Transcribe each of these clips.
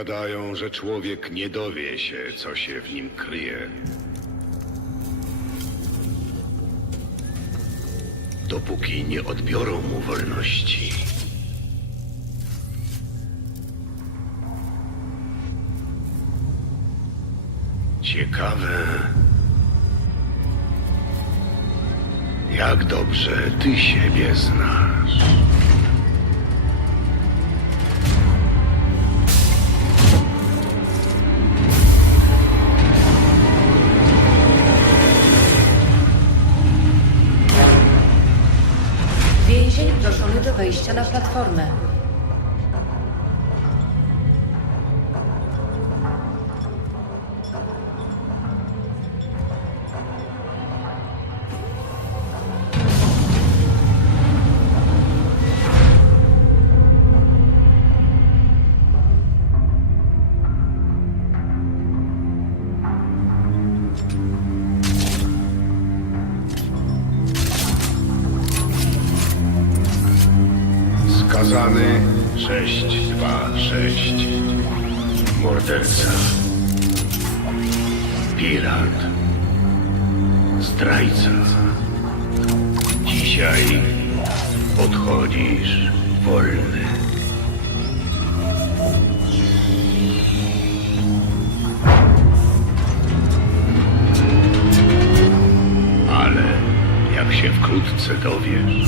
Powiadają, że człowiek nie dowie się, co się w nim kryje. Dopóki nie odbiorą mu wolności. Ciekawe. Jak dobrze ty siebie znasz. Na platformę. Skazany 626. Morderca. Pirat. Zdrajca. Dzisiaj odchodzisz wolny. Ale jak się wkrótce dowiesz,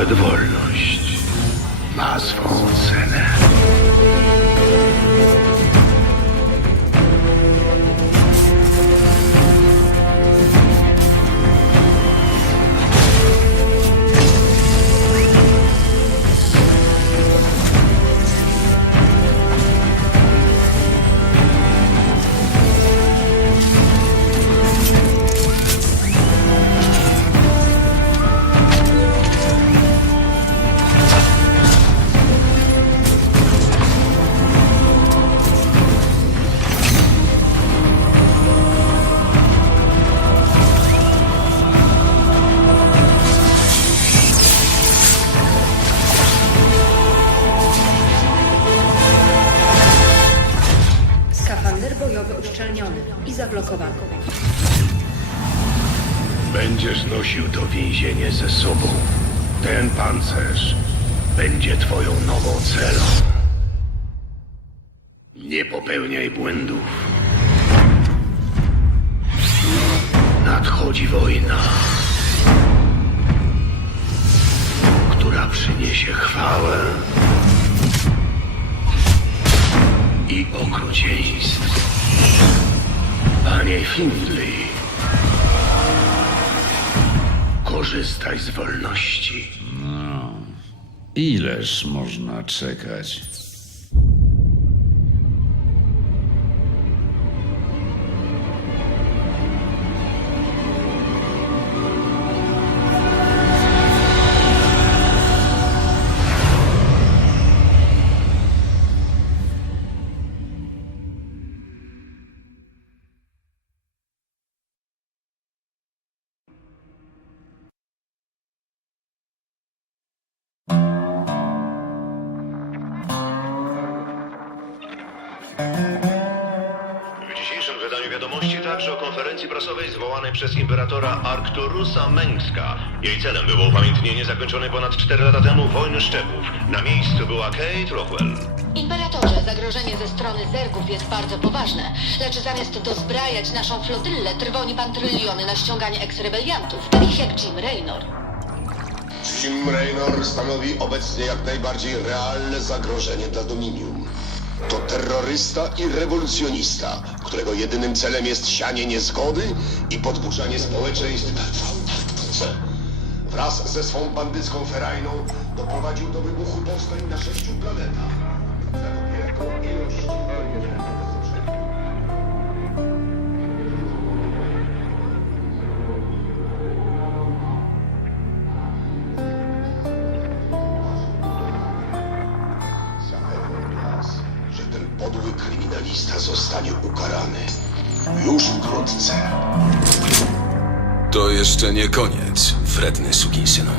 Nawet wolność ma swą cenę. Twoją nową celą. Nie popełniaj błędów. Nadchodzi wojna, która przyniesie chwałę i okrucieństwo. Panie Findlay, korzystaj z wolności. Ileż można czekać? Także o konferencji prasowej zwołanej przez imperatora Arcturusa Mengska. Jej celem było upamiętnienie zakończonej ponad 4 lata temu wojny szczepów. Na miejscu była Kate Rockwell. Imperatorze, zagrożenie ze strony zergów jest bardzo poważne, lecz zamiast dozbrajać naszą flotyllę, trwoni pan tryliony na ściąganie eks-rebeliantów, takich jak Jim Raynor. Jim Raynor stanowi obecnie jak najbardziej realne zagrożenie dla Dominium. To terrorysta i rewolucjonista, którego jedynym celem jest sianie niezgody i podburzanie społeczeństw. Wraz ze swą bandycką ferajną doprowadził do wybuchu powstań na sześciu planetach. zostanie ukarany. Już wkrótce. To jeszcze nie koniec, wredny sukinsynu.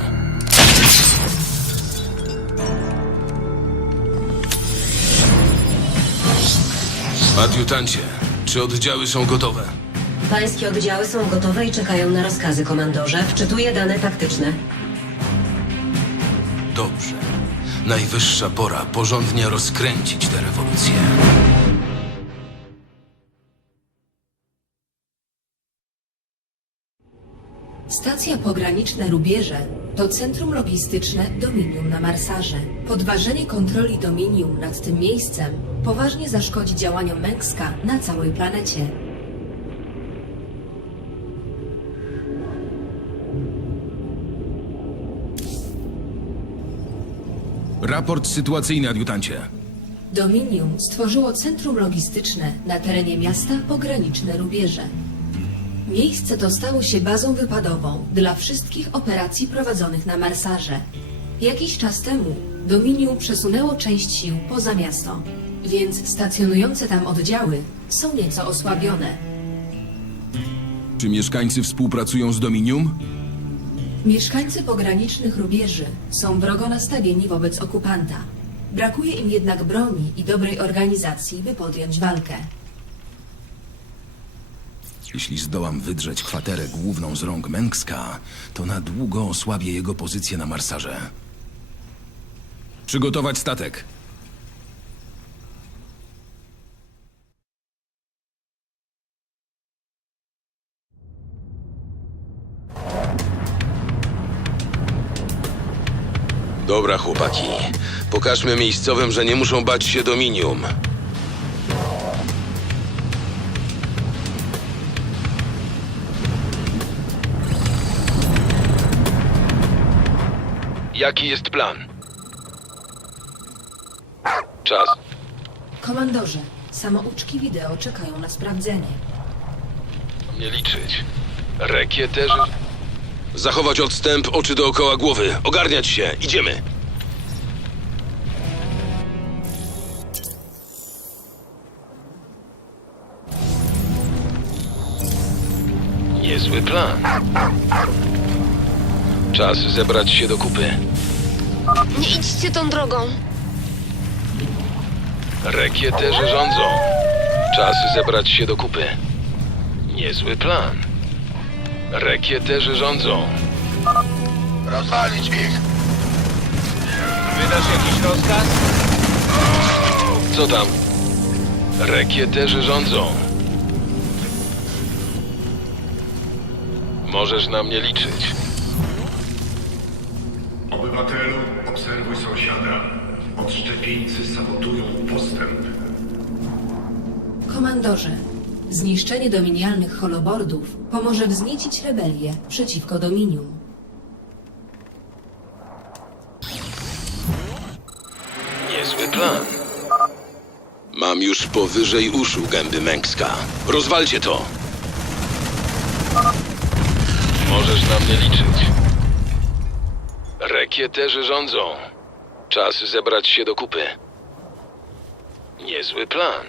Adiutancie, czy oddziały są gotowe? Pańskie oddziały są gotowe i czekają na rozkazy, komandorze. Wczytuję dane taktyczne. Dobrze. Najwyższa pora porządnie rozkręcić tę rewolucję. Stacja pograniczna Rubierze to centrum logistyczne Dominium na Marsarze. Podważenie kontroli Dominium nad tym miejscem poważnie zaszkodzi działaniom Mengska na całej planecie. Raport sytuacyjny, adiutancie. Dominium stworzyło centrum logistyczne na terenie miasta pograniczne Rubierze. Miejsce to stało się bazą wypadową dla wszystkich operacji prowadzonych na Marsarze. Jakiś czas temu Dominium przesunęło część sił poza miasto, więc stacjonujące tam oddziały są nieco osłabione. Czy mieszkańcy współpracują z Dominium? Mieszkańcy pogranicznych rubieży są wrogo nastawieni wobec okupanta. Brakuje im jednak broni i dobrej organizacji, by podjąć walkę. Jeśli zdołam wydrzeć kwaterę główną z rąk Mengska, to na długo osłabię jego pozycję na Marsarze. Przygotować statek. Dobra, chłopaki. Pokażmy miejscowym, że nie muszą bać się Dominium. Jaki jest plan? Czas. Komandorze, samouczki wideo czekają na sprawdzenie. Nie liczyć. Rekieterzy... Zachować odstęp, oczy dookoła głowy. Ogarniać się. Idziemy. Czas zebrać się do kupy. Nie idźcie tą drogą. Rekieterzy rządzą. Czas zebrać się do kupy. Niezły plan. Rekieterzy rządzą. Rozwalić ich! Wydasz jakiś rozkaz? Co tam? Rekieterzy rządzą. Możesz na mnie liczyć. Obywatelu, obserwuj sąsiada. Odszczepieńcy sabotują postęp. Komandorze, zniszczenie dominialnych holobordów pomoże wzniecić rebelię przeciwko Dominium. Niezły plan. Mam już powyżej uszu gęby Mękska. Rozwalcie to. Możesz na mnie liczyć. Rekieterzy rządzą. Czas zebrać się do kupy. Niezły plan.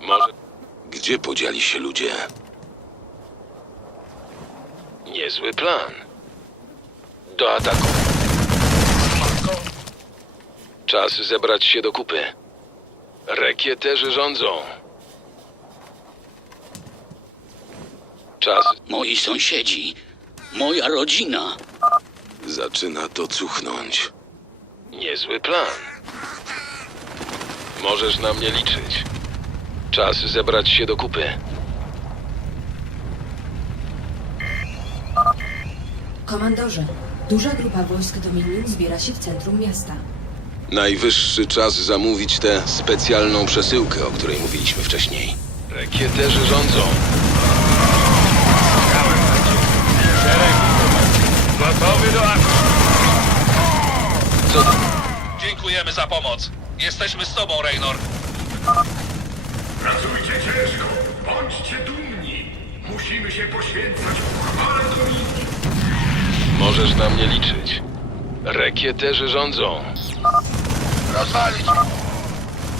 Może... Gdzie podzieli się ludzie? Niezły plan. Do ataku. Czas zebrać się do kupy. Rekieterzy rządzą. Czas. Moi sąsiedzi, moja rodzina. Zaczyna to cuchnąć. Niezły plan. Możesz na mnie liczyć. Czas zebrać się do kupy. Komandorze, duża grupa wojsk Dominium zbiera się w centrum miasta. Najwyższy czas zamówić tę specjalną przesyłkę, o której mówiliśmy wcześniej. Rekieterzy rządzą. Za pomoc. Jesteśmy z tobą, Raynor. Pracujcie ciężko, bądźcie dumni. Musimy się poświęcać uchwale Dominii. Możesz na mnie liczyć. Rekieterzy rządzą. Rozwalić!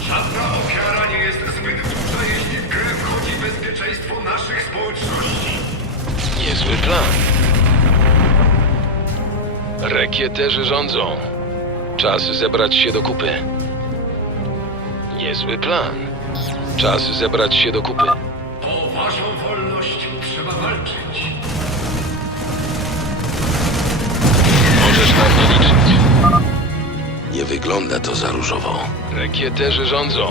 Żadna ofiara nie jest zbyt duża, jeśli w grę wchodzi bezpieczeństwo naszych społeczności. Niezły plan. Rekieterzy rządzą. Czas zebrać się do kupy. Niezły plan. Czas zebrać się do kupy. O waszą wolność trzeba walczyć. Możesz na mnie liczyć. Nie wygląda to za różowo. Rekieterzy rządzą.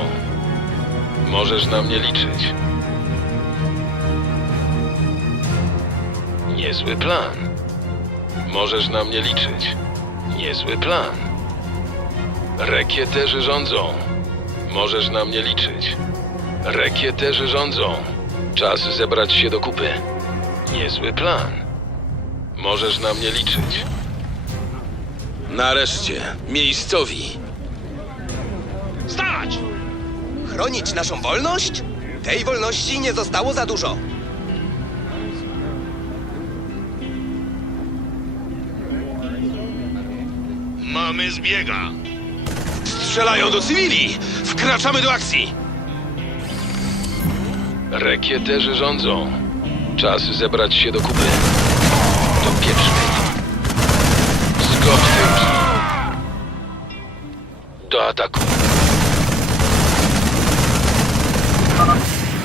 Możesz na mnie liczyć. Niezły plan. Możesz na mnie liczyć. Niezły plan. Rekieterzy rządzą. Możesz na mnie liczyć. Rekieterzy rządzą. Czas zebrać się do kupy. Niezły plan. Możesz na mnie liczyć. Nareszcie, miejscowi. Stać! Chronić naszą wolność? Tej wolności nie zostało za dużo. Mamy zbiega. Strzelają do cywili! Wkraczamy do akcji! Rekieterzy rządzą. Czas zebrać się do kupy. Do pieprznej. Skok tyłki. Do ataku.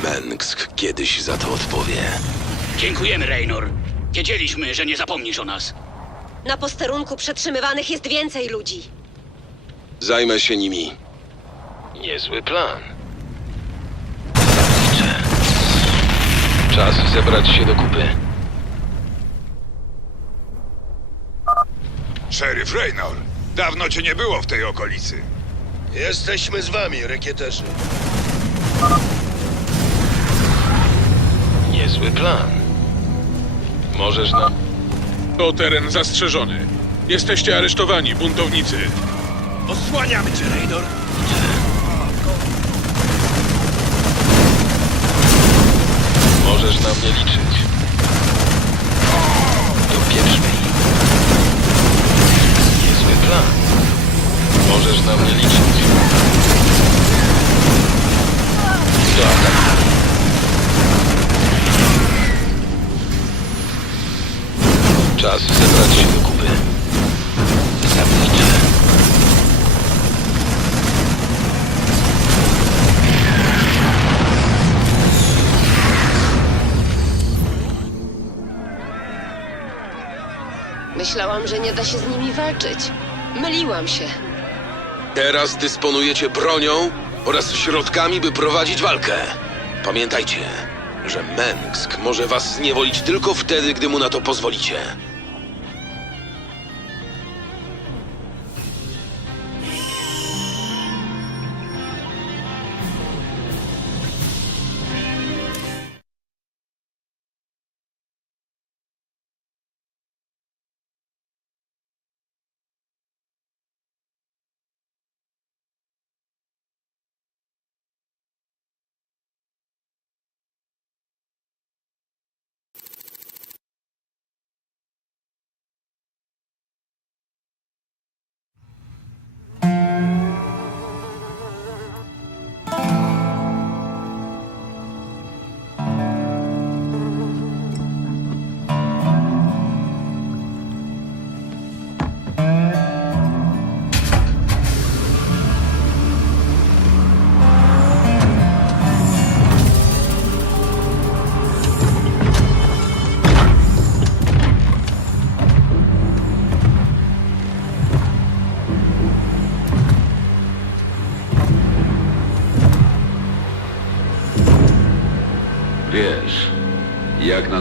Mengsk kiedyś za to odpowie. Dziękujemy, Raynor. Wiedzieliśmy, że nie zapomnisz o nas. Na posterunku przetrzymywanych jest więcej ludzi. Zajmę się nimi. Niezły plan. Czas zebrać się do kupy. Szeryf Raynor, dawno cię nie było w tej okolicy. Jesteśmy z wami, rekieterzy. Niezły plan. Możesz nam... To teren zastrzeżony. Jesteście aresztowani, buntownicy. Osłaniamy cię, Raynor. Możesz na mnie liczyć. Do pieprznej. Niezły plan. Możesz na mnie liczyć. Do ataku. Czas zebrać się do kupy. Myślałam, że nie da się z nimi walczyć. Myliłam się. Teraz dysponujecie bronią oraz środkami, by prowadzić walkę. Pamiętajcie, że Mengsk może was zniewolić tylko wtedy, gdy mu na to pozwolicie.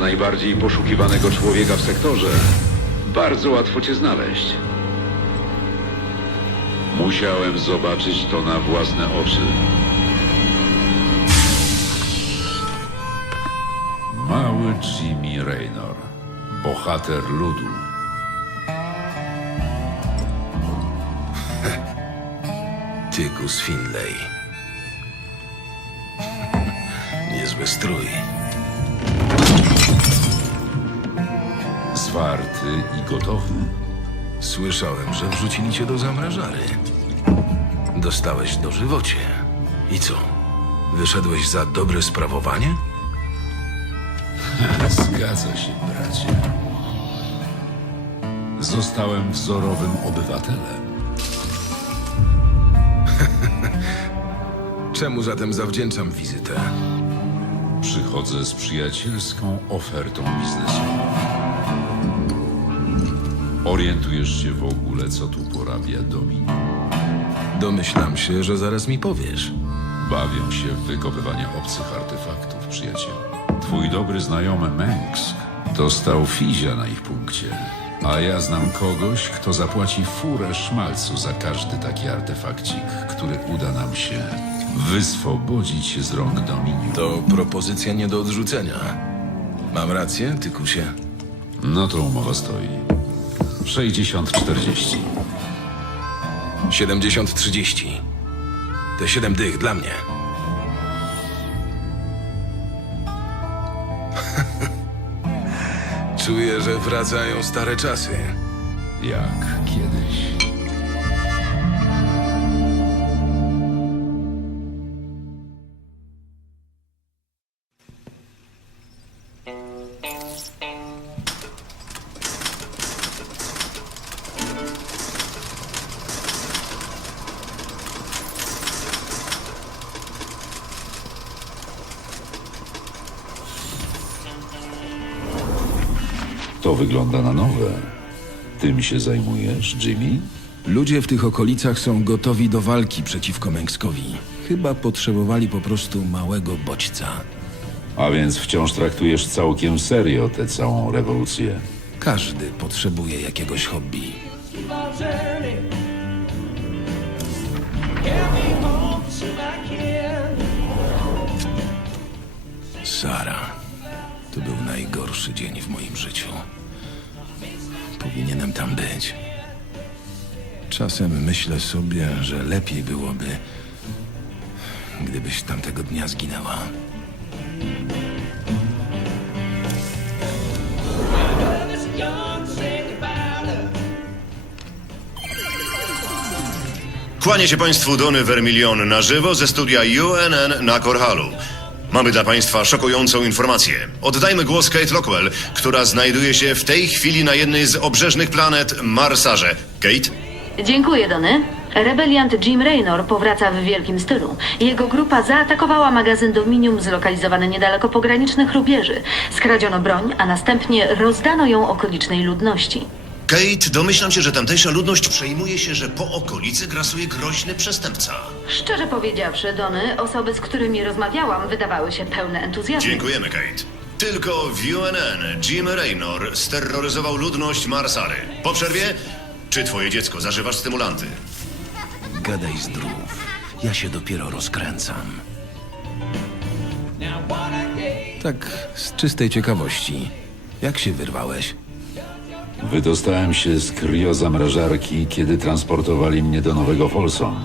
Najbardziej poszukiwanego człowieka w sektorze, bardzo łatwo cię znaleźć. Musiałem zobaczyć to na własne oczy. Mały Jimmy Raynor, bohater ludu. Tygus Finlay. Niezły strój. Zwarty i gotowy. Słyszałem, że wrzucili cię do zamrażary. Dostałeś dożywocie. I co? Wyszedłeś za dobre sprawowanie? Zgadza się, bracie. Zostałem wzorowym obywatelem. Czemu zatem zawdzięczam wizytę? Przychodzę z przyjacielską ofertą biznesową. Orientujesz się w ogóle, co tu porabia Dominium? Domyślam się, że zaraz mi powiesz. Bawią się w wykopywanie obcych artefaktów, przyjacielu. Twój dobry znajomy Mengs dostał fizia na ich punkcie, a ja znam kogoś, kto zapłaci furę szmalcu za każdy taki artefakcik, który uda nam się wyswobodzić z rąk Dominium. To propozycja nie do odrzucenia. Mam rację, Tykusie? No to umowa stoi. 60-40. 70-30. Te siedem dych dla mnie. Czuję, że wracają stare czasy. Jak kiedyś. Wygląda na nowe. Tym się zajmujesz, Jimmy? Ludzie w tych okolicach są gotowi do walki przeciwko Mengskowi. Chyba potrzebowali po prostu małego bodźca. A więc wciąż traktujesz całkiem serio tę całą rewolucję. Każdy potrzebuje jakiegoś hobby. Sara. To był najgorszy dzień w moim życiu. Powinienem tam być. Czasem myślę sobie, że lepiej byłoby, gdybyś tamtego dnia zginęła. Kłanie się Państwu Dony Vermilion na żywo ze studia UNN na Korhalu. Mamy dla Państwa szokującą informację. Oddajmy głos Kate Lockwell, która znajduje się w tej chwili na jednej z obrzeżnych planet Marsarze. Kate? Dziękuję, Dony. Rebeliant Jim Raynor powraca w wielkim stylu. Jego grupa zaatakowała magazyn Dominium zlokalizowany niedaleko pogranicznych rubieży. Skradziono broń, a następnie rozdano ją okolicznej ludności. Kate, domyślam się, że tamtejsza ludność przejmuje się, że po okolicy grasuje groźny przestępca. Szczerze powiedziawszy, Dony, osoby, z którymi rozmawiałam, wydawały się pełne entuzjazmu. Dziękujemy, Kate. Tylko w UNN Jim Raynor steroryzował ludność Marsary. Po przerwie? Czy twoje dziecko zażywa stymulanty? Gadaj zdrów. Ja się dopiero rozkręcam. Tak, z czystej ciekawości. Jak się wyrwałeś? Wydostałem się z kriozamrażarki, kiedy transportowali mnie do Nowego Folsom.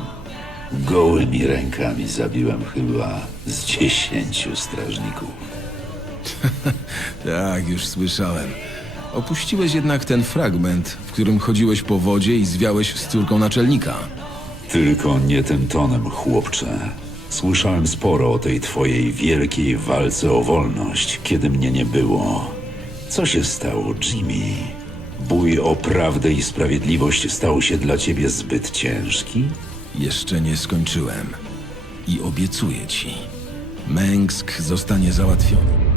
Gołymi rękami zabiłem chyba z dziesięciu strażników. Tak, już słyszałem. Opuściłeś jednak ten fragment, w którym chodziłeś po wodzie i zwiałeś z córką naczelnika. Tylko nie tym tonem, chłopcze. Słyszałem sporo o tej twojej wielkiej walce o wolność, kiedy mnie nie było. Co się stało, Jimmy? Bój o prawdę i sprawiedliwość stał się dla ciebie zbyt ciężki? Jeszcze nie skończyłem. I obiecuję ci, Mengsk zostanie załatwiony.